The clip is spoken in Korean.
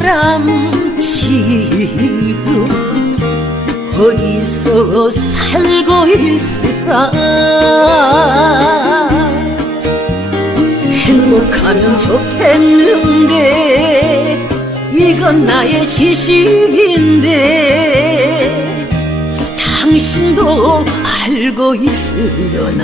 사람 지금 어디서 살고 있을까? 행복하면 좋겠는데 이건 나의 지심인데 당신도 알고 있으려나?